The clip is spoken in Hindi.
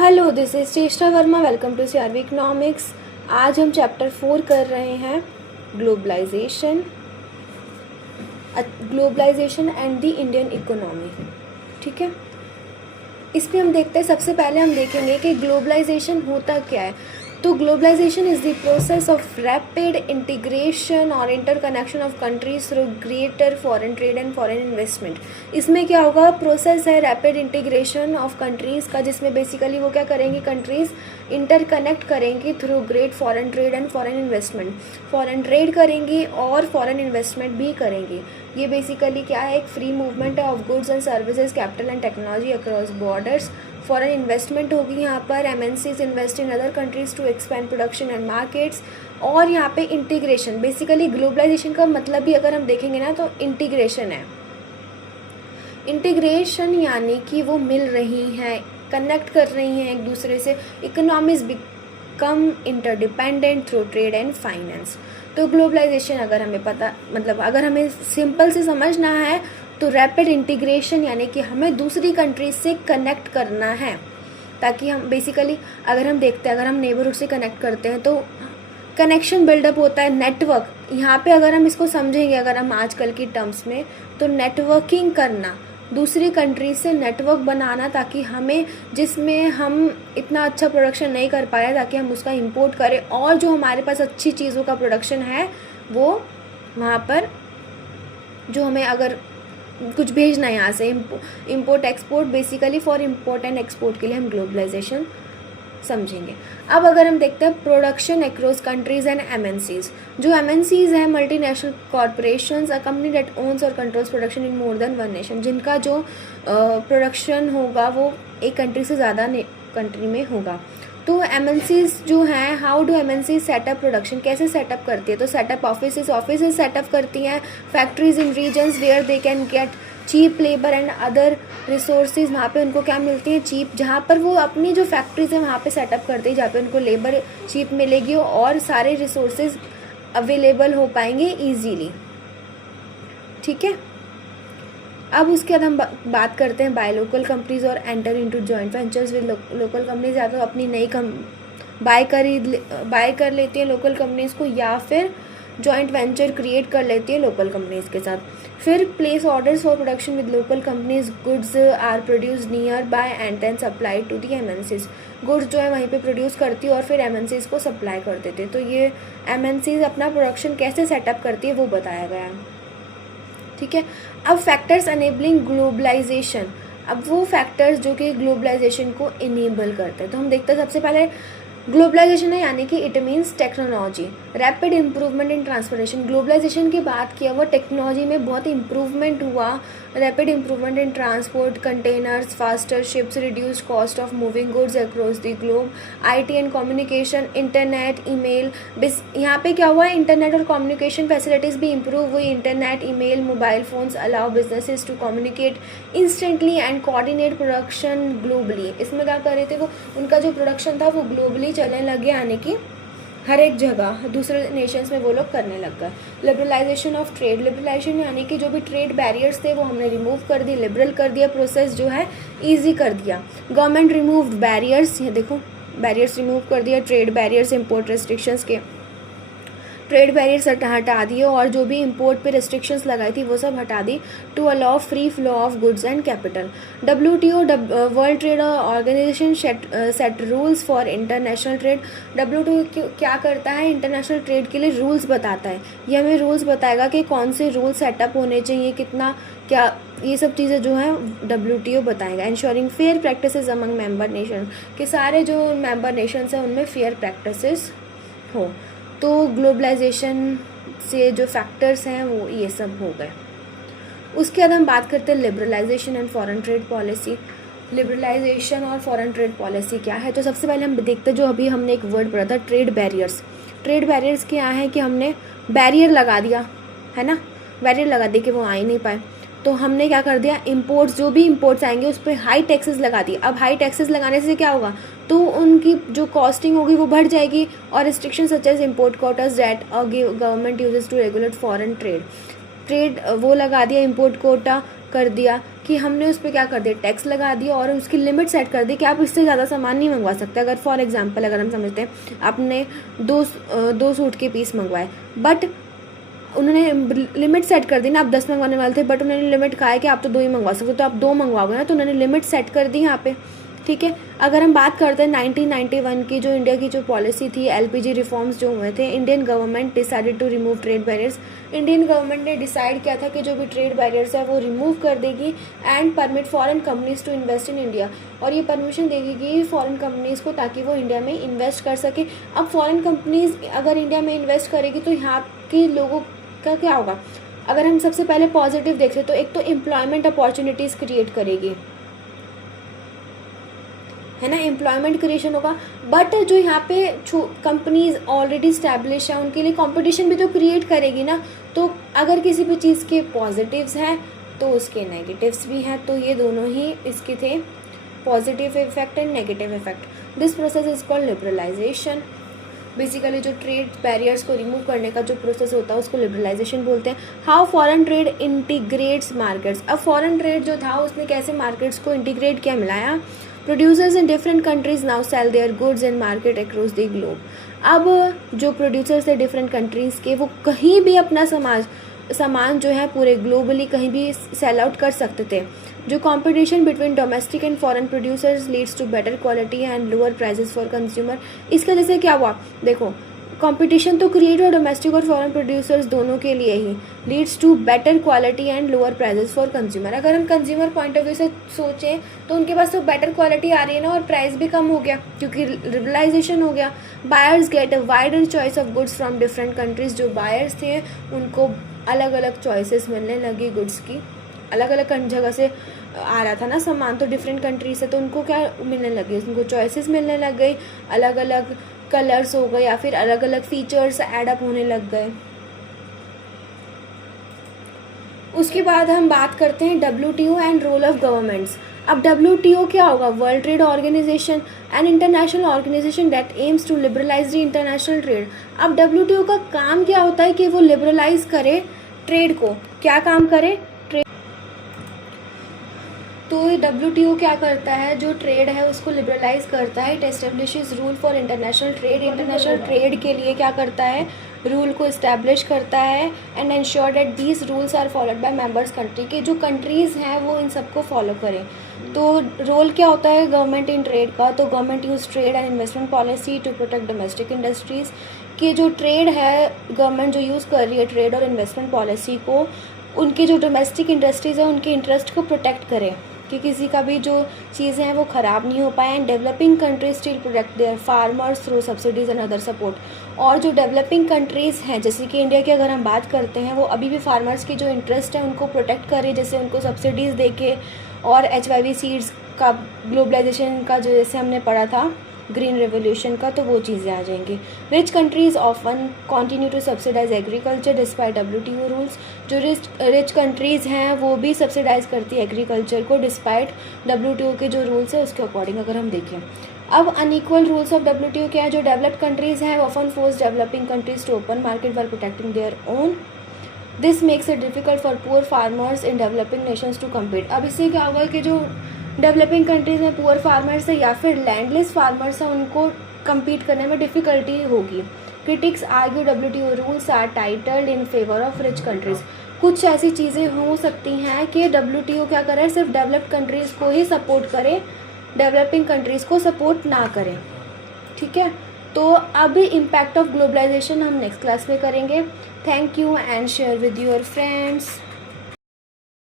Hello, this is Cheshta Verma. Welcome to CRV economics. आज हम चैप्टर 4 कर रहे हैं globalisation and the Indian economy. ठीक है, इसमें हम देखते हैं, सबसे पहले हम देखेंगे कि ग्लोबलाइजेशन होता क्या है। तो globalisation is the process of rapid integration और interconnection of countries through greater foreign trade and foreign investment. इसमें क्या होगा, प्रोसेस है रैपिड इंटीग्रेशन ऑफ कंट्रीज़ का, जिसमें बेसिकली वो क्या करेंगी, कंट्रीज़ इंटरकनेक्ट करेंगी through great foreign trade and foreign investment. Foreign trade करेंगी और फॉरेन इन्वेस्टमेंट भी करेंगी। ये बेसिकली क्या है, एक फ्री मूवमेंट है of goods and services, capital and technology across borders. Foreign investment होगी यहाँ पर, MNCs invest in other countries to expand production and markets. और यहाँ पे इंटीग्रेशन, बेसिकली ग्लोबलाइजेशन का मतलब भी अगर हम देखेंगे ना तो इंटीग्रेशन है। इंटीग्रेशन यानी कि वो मिल रही हैं, कनेक्ट कर रही हैं एक दूसरे से। Economies become interdependent through trade and finance. तो ग्लोबलाइजेशन अगर हमें पता, मतलब अगर हमें सिंपल से समझना है तो रैपिड इंटीग्रेशन यानी कि हमें दूसरी कंट्रीज से कनेक्ट करना है, ताकि हम बेसिकली अगर हम देखते हैं, अगर हम नेबरहुड से कनेक्ट करते हैं तो कनेक्शन बिल्डअप होता है, नेटवर्क। यहाँ पे अगर हम इसको समझेंगे, अगर हम आजकल की टर्म्स में, तो नेटवर्किंग करना, दूसरी कंट्रीज से नेटवर्क बनाना, ताकि हमें, जिसमें हम इतना अच्छा प्रोडक्शन नहीं कर पाए, ताकि हम उसका इंपोर्ट करें, और जो हमारे पास अच्छी चीज़ों का प्रोडक्शन है वो वहाँ पर, जो हमें अगर कुछ भेजना है यहाँ से, import export, basically for import and export के लिए हम ग्लोबलाइजेशन समझेंगे। अब अगर हम देखते हैं production across countries and MNCs. जो एमएनसीज हैं, multinational corporations, a company that owns और controls production in more than one nation, जिनका जो प्रोडक्शन होगा वो एक कंट्री से ज़्यादा कंट्री में होगा। तो एमएनसीज जो हैं, how do MNCs set up production, कैसे सेटअप करती है, तो सेटअप ऑफिसेज सेटअप करती हैं, factories in regions where they can get cheap labour and other resources. वहाँ पे उनको क्या मिलती है, चीप, जहाँ पर वो अपनी जो फैक्ट्रीज है वहाँ पे सेटअप करती है, जहाँ पे उनको लेबर चीप मिलेगी और सारे रिसोर्सेज अवेलेबल हो पाएंगे ईजीली। ठीक है, अब उसके बाद हम बात करते हैं बाय लोकल कंपनीज और enter into joint ventures with local companies. या तो अपनी नई बाय कर लेती है लोकल कंपनीज को, या फिर जॉइंट वेंचर क्रिएट कर लेती है लोकल कंपनीज के साथ। फिर place orders for production with local companies, goods are produce nearby and then supply to the MNCs. Goods जो है वहीं पे प्रोड्यूस करती है और फिर एमएनसीज को सप्लाई कर देते हैं। तो ये एमएनसीज अपना प्रोडक्शन कैसे सेटअप करती है वो बताया गया है। ठीक है, अब फैक्टर्स अनेबलिंग ग्लोबलाइजेशन। अब वो फैक्टर्स जो कि ग्लोबलाइजेशन को इनेबल करते हैं, तो हम देखते हैं सबसे पहले ग्लोबलाइजेशन है, यानी कि it means technology, rapid improvement in transportation. Globalisation की बात किया, वो टेक्नोलॉजी में बहुत इम्प्रूवमेंट हुआ, rapid improvement in transport, containers, faster ships, reduce cost of moving goods across the globe, IT and communication, internet, email. यहाँ पे क्या हुआ, इंटरनेट और कम्युनिकेशन फैसिलिटीज़ भी इम्प्रूव हुई। Internet, email, mobile phones allow businesses to communicate instantly and coordinate production globally. इसमें क्या कर रहे थे, वो उनका जो प्रोडक्शन था वो ग्लोबली चलने लग गया, यानी कि हर एक जगह दूसरे नेशंस में वो लोग करने लग गए। लिबरलाइजेशन ऑफ ट्रेड, लिबरलाइजेशन यानी कि जो भी ट्रेड बैरियर्स थे वो हमने रिमूव कर दिए, लिबरल कर दिया, प्रोसेस जो है ईजी कर दिया। गवर्नमेंट रिमूव्ड बैरियर्स, ये देखो बैरियर्स रिमूव कर दिया, ट्रेड बैरियर्स, इंपोर्ट रेस्ट्रिक्शंस के ट्रेड बैरियर्स हटा दिए, और जो भी इंपोर्ट पे रेस्ट्रिक्शंस लगाई थी वो सब हटा दी, to allow free flow of goods and capital. WTO, world trade organisation, set rules for international trade. WTO क्या करता है, इंटरनेशनल ट्रेड के लिए रूल्स बताता है। ये हमें रूल्स बताएगा कि कौन से रूल सेटअप होने चाहिए, कितना क्या, ये सब चीज़ें जो हैं WTO बताएगा। Ensuring fair practices among member nation, कि सारे जो मेंबर नेशंस हैं उनमें फेयर प्रैक्टिसेस हो। तो ग्लोबलाइजेशन से जो फैक्टर्स हैं वो ये सब हो गए। उसके बाद हम बात करते हैं liberalisation and foreign trade policy. Liberalisation और फॉरेन ट्रेड पॉलिसी क्या है, तो सबसे पहले हम देखते हैं, जो अभी हमने एक वर्ड पढ़ा था, ट्रेड बैरियर्स। ट्रेड बैरियर्स क्या है कि हमने बैरियर लगा दिया है ना, बैरियर लगा दिए कि वो आ ही नहीं पाए। तो हमने क्या कर दिया, इंपोर्ट्स, जो भी इंपोर्ट्स आएंगे उस पर हाई टैक्सेस लगा दिए। अब हाई टैक्सेस लगाने से क्या होगा, तो उनकी जो कॉस्टिंग होगी वो बढ़ जाएगी, और restriction such as import quotas that government uses to regulate foreign trade वो लगा दिया, इंपोर्ट कोटा कर दिया कि हमने उस पर क्या कर दिया, टैक्स लगा दिया और उसकी लिमिट सेट कर दी कि आप इससे ज़्यादा सामान नहीं मंगवा सकते। अगर फॉर एग्जांपल अगर हम समझते हैं आपने दो सूट के पीस मंगवाए, बट उन्होंने लिमिट सेट कर दी ना, आप 10 मंगवाने वाले थे बट उन्होंने लिमिट कहा है कि आप तो 2 ही मंगवा सकते हो, तो आप 2 मंगवाओगे ना, तो उन्होंने लिमिट सेट कर दी यहाँ पे, ठीक है। अगर हम बात करते हैं 1991 की जो इंडिया की जो पॉलिसी थी, एलपीजी रिफॉर्म्स जो हुए थे, Indian government decided to remove trade barriers. Indian government ने डिसाइड किया था कि जो भी ट्रेड बैरियर्स है वो रिमूव कर देगी and permit foreign companies to invest in India, और ये परमिशन देगी फॉरेन कंपनीज़ को ताकि वो इंडिया में इन्वेस्ट कर सके। अब फॉरेन कंपनीज अगर इंडिया में इन्वेस्ट करेगी तो यहाँ के लोगों का क्या होगा, अगर हम सबसे पहले पॉजिटिव देखें तो एक तो एम्प्लॉयमेंट अपॉर्चुनिटीज़ क्रिएट करेगी, है ना, एम्प्लॉयमेंट क्रिएशन होगा। बट जो यहाँ पे कंपनीज ऑलरेडी स्टैब्लिश है उनके लिए कंपटीशन भी तो क्रिएट करेगी ना। तो अगर किसी भी चीज़ के पॉजिटिव्स हैं तो उसके नेगेटिव्स भी हैं, तो ये दोनों ही इसके थे, positive effect and negative effect. This process is called liberalisation. Basically जो ट्रेड बैरियर्स को रिमूव करने का जो प्रोसेस होता है उसको लिबरलाइजेशन बोलते हैं। How foreign trade integrates markets. अब फॉरेन ट्रेड जो था उसने कैसे मार्केट्स को इंटीग्रेट किया, मिलाया। Producers in different countries now sell their goods in market across the globe. अब जो प्रोड्यूसर्स थे डिफरेंट कंट्रीज़ के, वो कहीं भी अपना सामान जो है पूरे ग्लोबली कहीं भी सेल आउट कर सकते थे। जो competition between domestic and foreign producers leads to better quality and lower prices for consumer. इसके वजह से क्या हुआ, देखो कंपटीशन तो क्रिएट हुआ डोमेस्टिक और फॉरेन प्रोड्यूसर्स दोनों के लिए ही, leads to better quality and lower prices for consumer. अगर हम कंज्यूमर पॉइंट ऑफ व्यू से सोचें तो उनके पास तो बेटर क्वालिटी आ रही है ना, और प्राइस भी कम हो गया क्योंकि लिबरलाइजेशन हो गया। Buyers get a wider choice of goods from different countries. जो बायर्स थे उनको अलग अलग चॉइसेस मिलने लगी गुड्स की, अलग अलग जगह से आ रहा था ना सामान, तो डिफरेंट कंट्री से, तो उनको क्या मिलने लगी, उनको चॉइसेस मिलने लग गई, अलग अलग कलर्स हो गए या फिर अलग अलग फीचर्स ऐड अप होने लग गए। उसके बाद हम बात करते हैं WTO and role of governments. अब WTO क्या होगा, world trade organisation, an international organisation that aims to liberalise the international trade. अब WTO का काम क्या होता है कि वो लिबरलाइज करे ट्रेड को। क्या काम करे, तो WTO क्या करता है, जो ट्रेड है उसको लिबरलाइज करता है। It establishes rule for international trade. International trade के लिए क्या करता है, रूल को इस्टेब्लिश करता है and ensure that these rules are followed by members country, के जो कंट्रीज़ हैं वो इन सबको फॉलो करें। तो रोल क्या होता है गवर्नमेंट इन ट्रेड का, तो government use trade and investment policy to protect domestic industries. कि जो ट्रेड है गवर्नमेंट जो यूज़ कर रही है ट्रेड और इन्वेस्टमेंट पॉलिसी को, उनकी जो डोमेस्टिक इंडस्ट्रीज़ है उनके इंटरेस्ट को प्रोटेक्ट करें कि किसी का भी जो चीज़ें हैं वो ख़राब नहीं हो पाए। And developing countries still protect their farmers through subsidies and other support. और जो डेवलपिंग कंट्रीज़ हैं जैसे कि इंडिया की अगर हम बात करते हैं, वो अभी भी फार्मर्स की जो इंटरेस्ट है उनको प्रोटेक्ट करें, जैसे उनको सब्सिडीज़ दे के, और HIV सीड्स का, ग्लोबलाइजेशन का जो जैसे हमने पढ़ा था ग्रीन रेवोल्यूशन का, तो वो चीज़ें आ जाएंगी। Rich countries often continue to subsidise agriculture despite WTO rules. जो रिच कंट्रीज़ हैं वो भी सब्सिडाइज करती है एग्रीकल्चर को डिस्पाइट WTO के जो रूल्स है उसके अकॉर्डिंग अगर हम देखें। अब अनइक्वल रूल्स ऑफ WTO क्या है, जो डेवलप्ड कंट्रीज़ हैं often force developing countries to open market for protecting their own. This makes it difficult for poor farmers in developing nations to compete. अब इससे क्या होगा कि जो डेवलपिंग कंट्रीज़ में पुअर फार्मर्स है या फिर लैंडलेस फार्मर्स हैं उनको कम्पीट करने में डिफ़िकल्टी होगी। Critics argue WTO rules are titled in favour of rich countries. कुछ ऐसी चीज़ें हो सकती हैं कि WTO क्या करे, सिर्फ डेवलप्ड कंट्रीज़ को ही सपोर्ट करे, डेवलपिंग कंट्रीज़ को सपोर्ट ना करें, ठीक है। तो अब इम्पैक्ट ऑफ ग्लोबलाइजेशन हम नेक्स्ट क्लास में करेंगे। Thank you and share with your friends.